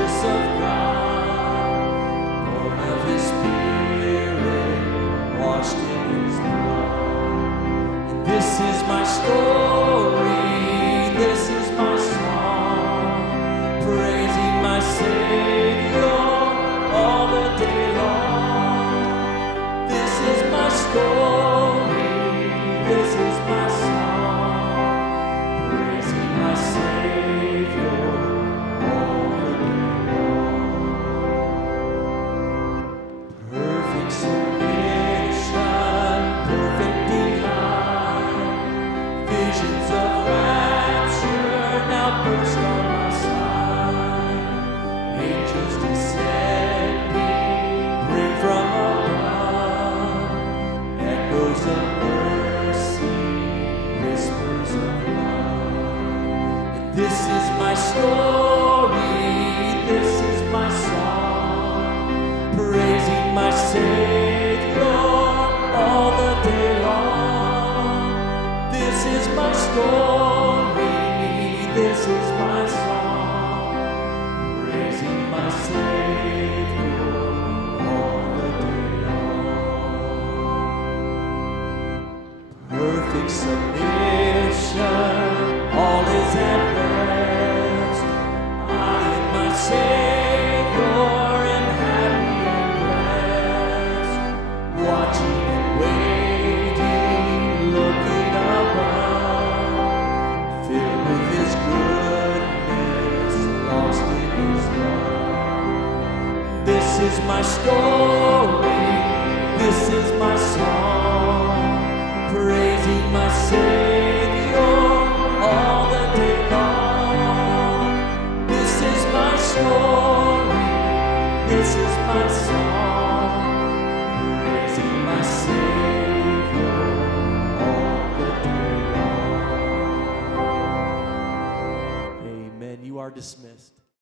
righteous of God, born of His Spirit, washed in His blood. And this is my story, this is my song, praising my Savior all the day long. This is my story, this is my song, praising my Savior all the day long. Perfect submission, perfect delight, visions of rapture now burst on my sight. Angels descending, bring from above echoes of mercy, whispers of love. And this is my story, this is my song, praising my Savior all the day long. This is my story, this is my song, praising my Savior all the day long. Perfect submission, all is at rest. I and my Savior am happy and blessed, watching and waiting, looking above, filled with His goodness, lost in His love. This is my story, this is my song, praising my Savior all the day long. This is my story, this is my song, praising my Savior all the day long. Amen. You are dismissed.